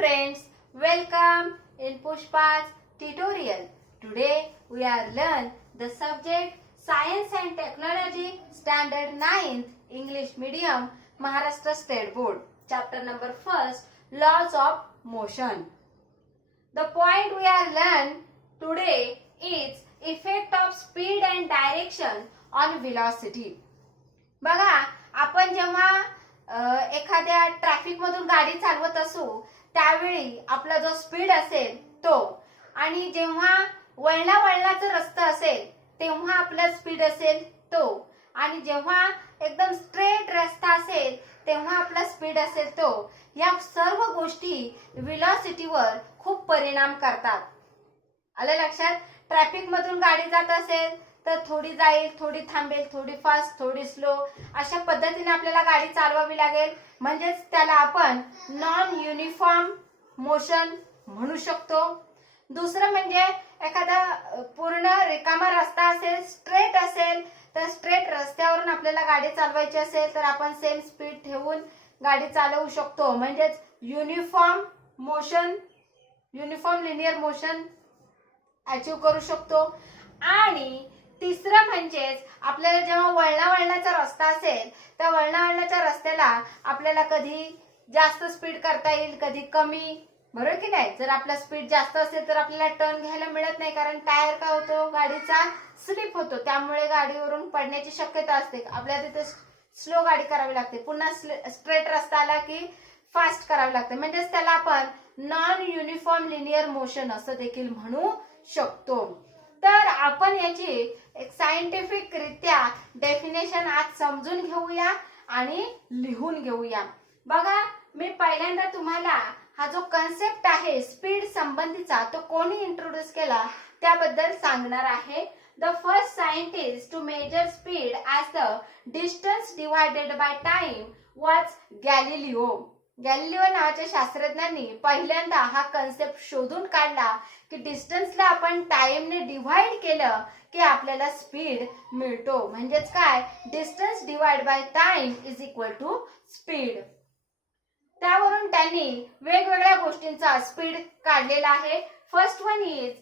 friends, welcome in Pushpa's tutorial. Today we are learn the subject Science and Technology Standard 9th English Medium Maharashtra State Board. Chapter number 1st, Laws of Motion. The point we are learn today is effect of speed and direction on velocity. बघा, आपण जेव्हा एखाद्या traffic मधून गाडी चालवत असू त्यावेळी आपला जो स्पीड असेल तो, आणि जेव्हा वळणाचा रस्ता असेल तेव्हा आपला स्पीड असेल तो, आणि जेव्हा एकदम स्ट्रेट रस्ता असेल तेव्हा आपला स्पीड असेल तो. या सर्व गोष्टी व्हेलॉसिटीवर खूप परिणाम करतात. आलं लक्षात? ट्रॅफिक मधून गाडी जात असेल तर थोडी जाईल, थोडी थांबेल, थोडी फास्ट, थोडी स्लो, अशा पद्धतीने आपल्याला गाडी चालवावी लागेल. म्हणजेच त्याला आपण नॉन युनिफॉर्म मोशन म्हणू शकतो. दुसरं म्हणजे एखादा पूर्ण रिकामा रस्ता असेल, स्ट्रेट असेल, तर स्ट्रेट रस्त्यावरून आपल्याला गाडी चालवायची असेल तर आपण सेम स्पीड ठेवून गाडी चालवू शकतो. म्हणजेच uniform motion, uniform linear motion achieve करू शकतो. आणि तिसरं म्हणजेच आपल्याला जेव्हा वळणाचा रस्ता असेल त्या वळणाच्या रस्त्याला आपल्याला कधी जास्त स्पीड करता येईल, कधी कमी, बरोबर की नाही? जर आपला स्पीड जास्त असेल तर आपल्याला टर्न घ्यायला मिळत नाही, कारण टायर काय होतो, गाडीचा स्लिप होतो, त्यामुळे गाडीवरून पडण्याची शक्यता असते. आपल्याला तिथे स्लो गाडी करावी लागते, पुन्हा स्ट्रेट रस्ता आला की फास्ट करावी लागते. म्हणजेच त्याला आपण नॉन युनिफॉर्म लिनियर मोशन असं देखील म्हणू शकतो. तर आपण याची एक सायंटिफिक रित्या डेफिनेशन आज समजून घेऊया आणि लिहून घेऊया. बघा, मी पहिल्यांदा तुम्हाला हा जो कन्सेप्ट आहे स्पीड संबंधीचा तो कोणी इंट्रोड्यूस केला त्याबद्दल सांगणार आहे. The first scientist to measure speed as the distance divided by time was Galileo. Galileo नावाच्या शास्त्रज्ञांनी पहिल्यांदा हा कन्सेप्ट शोधून काढला की डिस्टन्सला आपण टाइमने डिवाइड केलं की आपल्याला स्पीड मिळतो. म्हणजेच काय, distance divide by time is equal to speed. त्यावरून त्यांनी वेगवेगळ्या गोष्टींचा स्पीड काढलेला आहे. First one is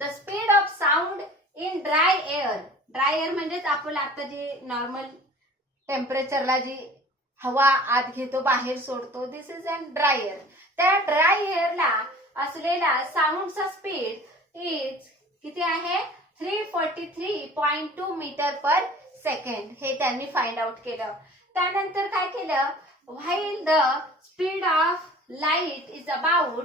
the speed of sound in dry air. Dry air म्हणजेच आपल्याला आता जी नॉर्मल टेम्परेचरला जी हवा आत घेतो, बाहेर सोडतो, दिस इज अन ड्राय एअर. त्या ड्राय एअरला असलेला साऊंडचा स्पीड इज किती आहे, 343.2 मीटर पर सेकंड. हे त्यांनी फाइंड आउट केलं. त्यानंतर काय केलं, while the speed of light is about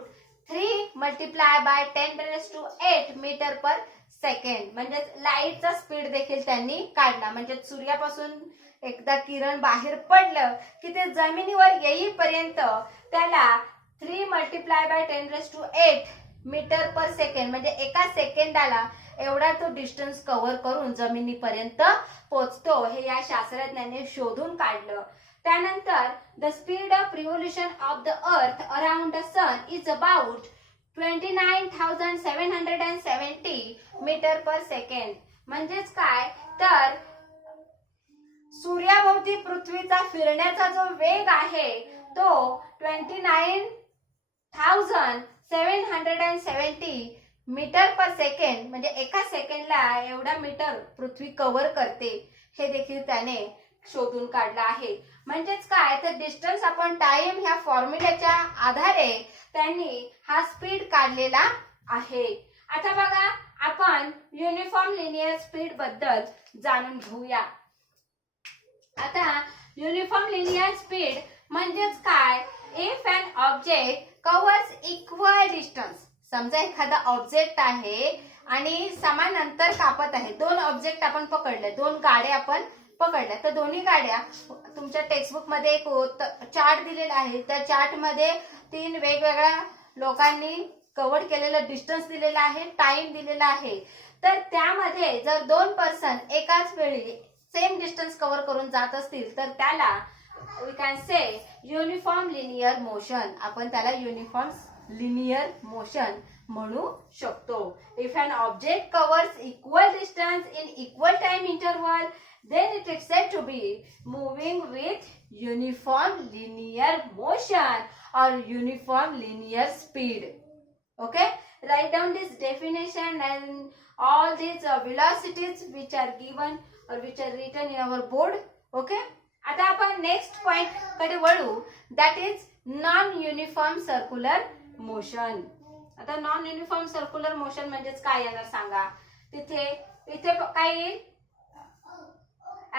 3 multiply by 10⁸ metre per second. म्हणजे लाईटचा स्पीड देखील त्यांनी काढला. म्हणजे सूर्यापासून एकदा किरण बाहेर पडलं की ते जमिनीवर येईपर्यंत त्याला 3 multiply by 10⁸ metre per second म्हणजे एका सेकंदाला एवढा तो डिस्टन्स कव्हर करून जमिनीपर्यंत पोहोचतो. हे या शास्त्रज्ञांनी शोधून काढलं. त्यानंतर the speed of revolution of the earth around the sun is about 29,770 metre per second. म्हणजेच काय, तर सूर्याभोवती पृथ्वीचा फिरण्याचा जो वेग आहे तो 29,770 मीटर पर सेकंड म्हणजे एका सेकंडला एवढा मीटर पृथ्वी कव्हर करते. हे देखील त्याने शोधून काढलं आहे. म्हणजेच काय, तर डिस्टन्स आपण टाइम ह्या फॉर्म्युल्याच्या आधारे त्यांनी हा स्पीड काढलेला आहे. आता बघा, आपण युनिफॉर्म लिनियर स्पीड बद्दल जाणून घेऊया. आता युनिफॉर्म लिनियर स्पीड म्हणजेच काय, if an object covers equal distance. समजा एखादा ऑब्जेक्ट आहे आणि समान अंतर कापत आहे. दोन ऑब्जेक्ट आपण पकडले, दोन गाड्या आपण पकडल्या, तर दोन्ही गाड्या तुमच्या टेक्स्टबुक मध्ये एक चार्ट दिलेला आहे. त्या चार्ट मध्ये 3 वेगवेगळ्या लोकांनी कव्हर केलेलं डिस्टन्स दिलेला आहे, टाइम दिलेला आहे. तर त्यामध्ये जर 2 पर्सन एकाच वेळी सेम डिस्टन्स कव्हर करून जात असतील तर त्याला we can say uniform linear motion. आपण त्याला युनिफॉर्म लिनियर मोशन म्हणू शकतो. If an object covers equal distance in equal time interval then it is said to be moving with uniform linear motion. or uniform linear speed. Okay, write down this definition and all these velocities which are given or which are written in our board. Okay, आता आपण next point कडे वळू, that is non uniform circular motion. आता non uniform circular motion म्हणजेच काय येणार सांगा. इथे काय येईल,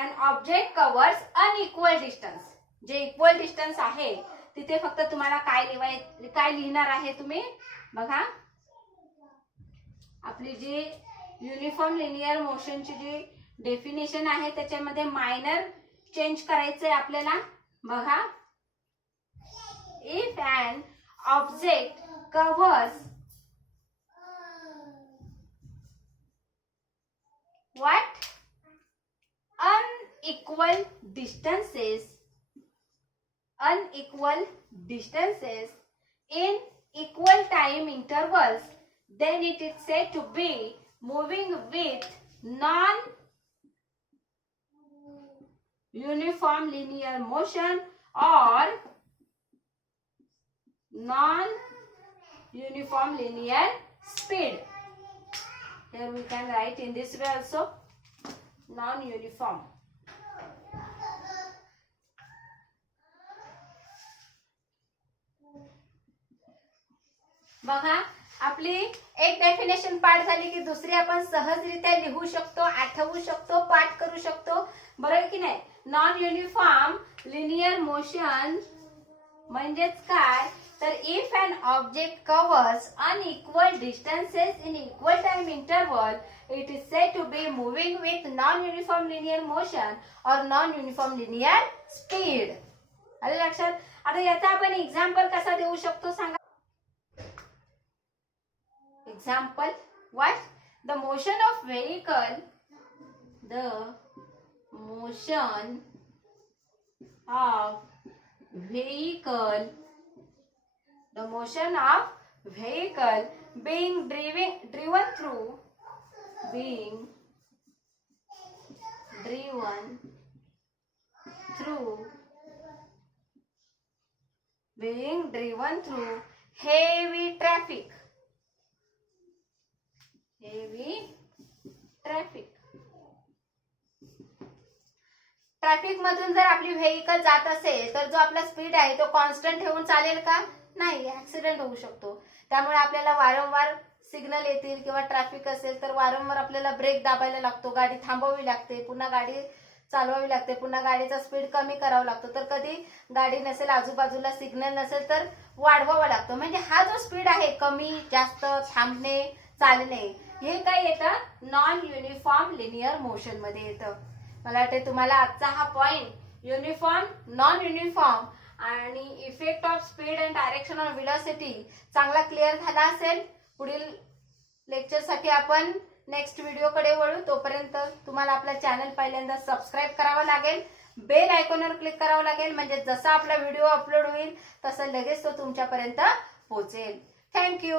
an object covers unequal distance. J equal distance आहे तिथे फक्त तुम्हाला काय लिहिणार आहे तुम्ही बघा. आपली जी युनिफॉर्म लिनियर मोशनची जी डेफिनेशन आहे त्याच्यामध्ये मायनर चेंज करायचंय आपल्याला बघा. If an object covers what unequal distances in equal time intervals, then it is said to be moving with non-uniform linear motion or non-uniform linear speed. Here we can write in this way also, non-uniform. बघा, आपली एक definition पाठ झाली की दुसरी आपण सहजरित्या लिहू शकतो, आठवू शकतो, पाठ करू शकतो, बरोबर की नाही. नॉन युनिफॉर्म लिनियर मोशन म्हणजेच काय तर if an object covers unequal distances in equal time interval, it is said to be moving with non-uniform linear motion or non-uniform linear speed. आले लक्षात. आता याचा आपण एक्झाम्पल कसा देऊ शकतो सांगा. Example, what? The motion of vehicle being driven through heavy traffic. Traffic मधून जर आपली व्हेकल जात असेल तर जो आपला स्पीड आहे तो कॉन्स्टंट ठेवून चालेल का. नाही, ऍक्सिडेंट होऊ शकतो. त्यामुळे आपल्याला वारंवार सिग्नल येतील किंवा ट्रॅफिक असेल तर वारंवार आपल्याला ब्रेक दाबायला लागतो, गाडी थांबवावी लागते, पुन्हा गाडी चालवावी लागते, पुन्हा गाडीचा स्पीड कमी करावा लागतो. तर कधी गाडी नसेल, आजूबाजूला सिग्नल नसेल तर वाढवावा लागतो. म्हणजे हा जो स्पीड आहे कमी जास्त, थांबणे, चालणे, हे काय येतं नॉन युनिफॉर्म लिनियर मोशन मध्ये येतं. मला वाटते तुम्हाला आजचा हा पॉइंट युनिफॉर्म, नॉन युनिफॉर्म आणि effect of speed and direction of velocity चांगला क्लिअर झाला असेल. पुढील लेक्चरसाठी आपण नेक्स्ट व्हिडिओकडे वळू. तोपर्यंत तुम्हाला आपला चॅनल पहिल्यांदा सबस्क्राईब करावा लागेल, बेल आयकॉनवर क्लिक करावं लागेल, म्हणजे जसा आपला व्हिडिओ अपलोड होईल तसं लगेच तो तुमच्यापर्यंत पोहोचेल. थँक्यू.